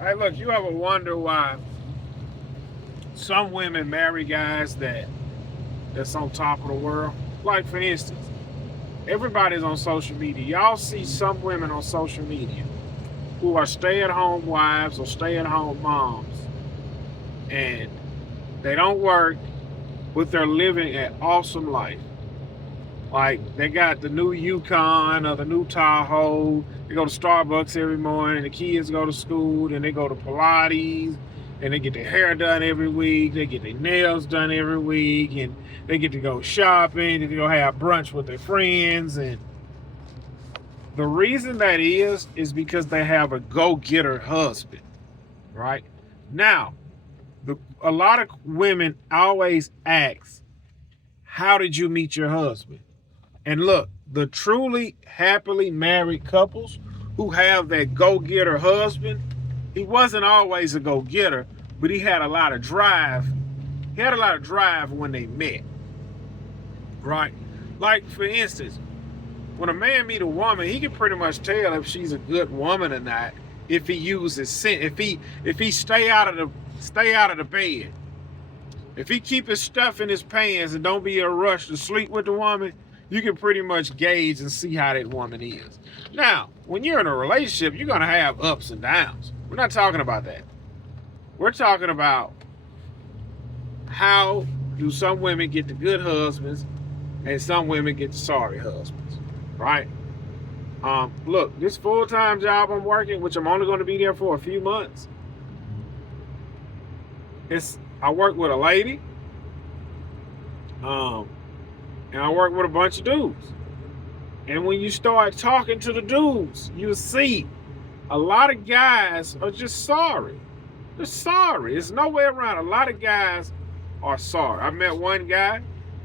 Hey, look, you ever wonder why some women marry guys that's on top of the world? Like, for instance, everybody's on social media. Y'all see some women on social media who are stay-at-home wives or stay-at-home moms, and they don't work, but they're living an awesome life. Like, they got the new Yukon or the new Tahoe. They go to Starbucks every morning. The kids go to school. Then they go to Pilates. And they get their hair done every week. They get their nails done every week. And they get to go shopping. They go have brunch with their friends. And the reason that is because they have a go-getter husband, right? Now, a lot of women always ask, how did you meet your husband? And look, the truly happily married couples who have that go-getter husband, he wasn't always a go-getter, but he had a lot of drive. He had a lot of drive when they met, right? Like, for instance, when a man meet a woman, he can pretty much tell if she's a good woman or not if he uses sense. If he stay out of the bed. If he keep his stuff in his pants and don't be in a rush to sleep with the woman, you can pretty much gauge and see how that woman is. Now, when you're in a relationship, you're going to have ups and downs. We're not talking about that. We're talking about how do some women get the good husbands and some women get the sorry husbands, right? Look, this full-time job I'm working, which I'm only going to be there for a few months, I work with a lady, and I work with a bunch of dudes. And when you start talking to the dudes, you'll see a lot of guys are just sorry. They're sorry. There's no way around. A lot of guys are sorry. I met one guy.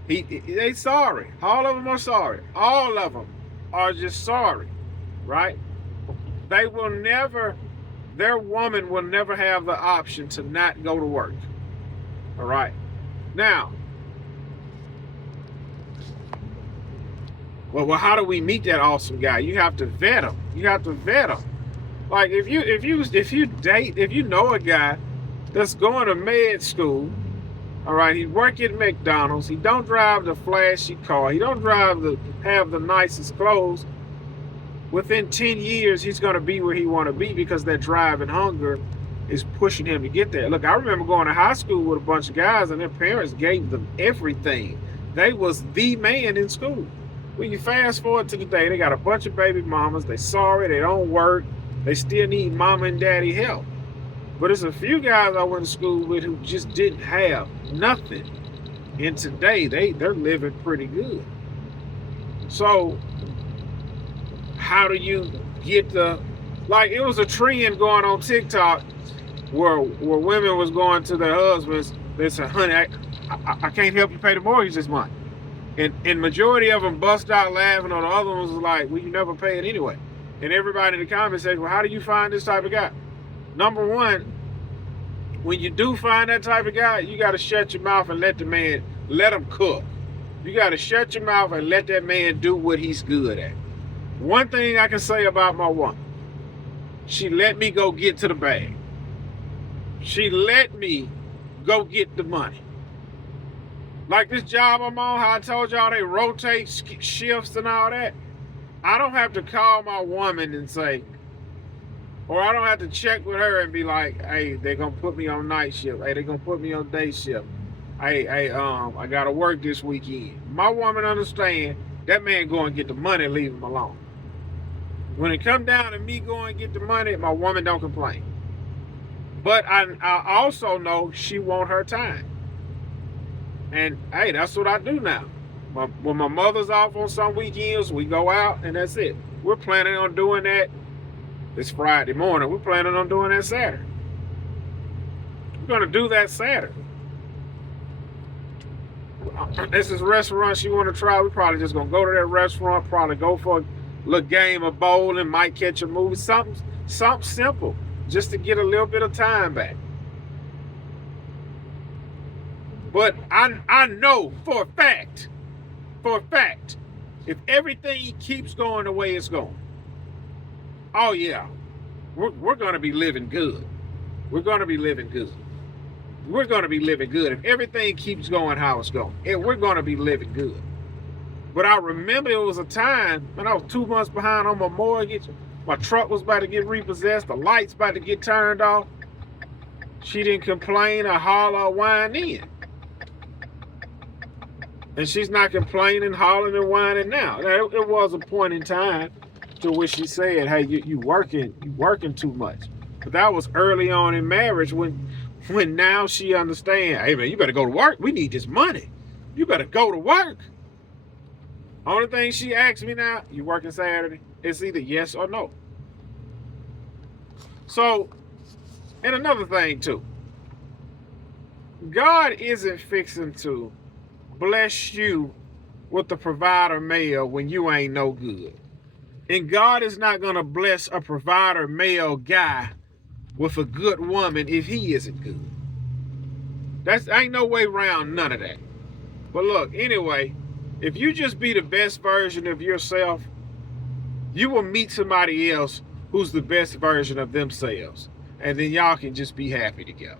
They sorry. All of them are sorry. All of them are just sorry, right? They will never. Their woman will never have the option to not go to work. All right. Now, well, how do we meet that awesome guy? You have to vet him. You have to vet him. Like, if you know a guy that's going to med school, all right, he work at McDonald's, he don't drive the flashy car, he don't have the nicest clothes. Within 10 years, he's going to be where he want to be because that drive and hunger is pushing him to get there. Look, I remember going to high school with a bunch of guys, and their parents gave them everything. They was the man in school. When you fast forward to today, they got a bunch of baby mamas. They sorry, they don't work. They still need mama and daddy help. But there's a few guys I went to school with who just didn't have nothing. And today, they're living pretty good. So, how do you get like, it was a trend going on TikTok where women was going to their husbands. They said, honey, I can't help you pay the mortgage this month. And majority of them bust out laughing, or the other ones was like, well, you never pay it anyway. And everybody in the comments said, well, how do you find this type of guy? Number one, when you do find that type of guy, you got to shut your mouth and let him cook. You got to shut your mouth and let that man do what he's good at. One thing I can say about my woman, she let me go get to the bag. She let me go get the money. Like this job I'm on, how I told y'all they rotate shifts and all that. I don't have to call my woman and say, or I don't have to check with her and be like, hey, they're going to put me on night shift. Hey, they're going to put me on day shift. Hey, I got to work this weekend. My woman understand that man go and get the money and leave him alone. When it come down to me going and get the money, my woman don't complain. But I also know she want her time. And, hey, that's what I do now. When my mother's off on some weekends, we go out, and that's it. We're planning on doing that this Friday morning. We're planning on doing that Saturday. We're going to do that Saturday. This is restaurants you want to try. We're probably just going to go to that restaurant, probably go for a little game of bowling, might catch a movie, something simple, just to get a little bit of time back. But I know for a fact, if everything keeps going the way it's going, oh yeah, we're going to be living good. we're going to be living good. We're going to be living good. If everything keeps going how it's going, we're going to be living good. But I remember it was a time when I was 2 months behind on my mortgage. My truck was about to get repossessed. The lights about to get turned off. She didn't complain or holler or whine in. And she's not complaining, hollering, and whining now. It was a point in time to which she said, hey, you working too much. But that was early on in marriage when now she understands, hey man, you better go to work. We need this money. You better go to work. Only thing she asks me now, you working Saturday? It's either yes or no. So, and another thing too, God isn't fixing to bless you with the provider male when you ain't no good. And God is not going to bless a provider male guy with a good woman if he isn't good. Ain't no way around none of that. But look, anyway, if you just be the best version of yourself, you will meet somebody else who's the best version of themselves. And then y'all can just be happy together.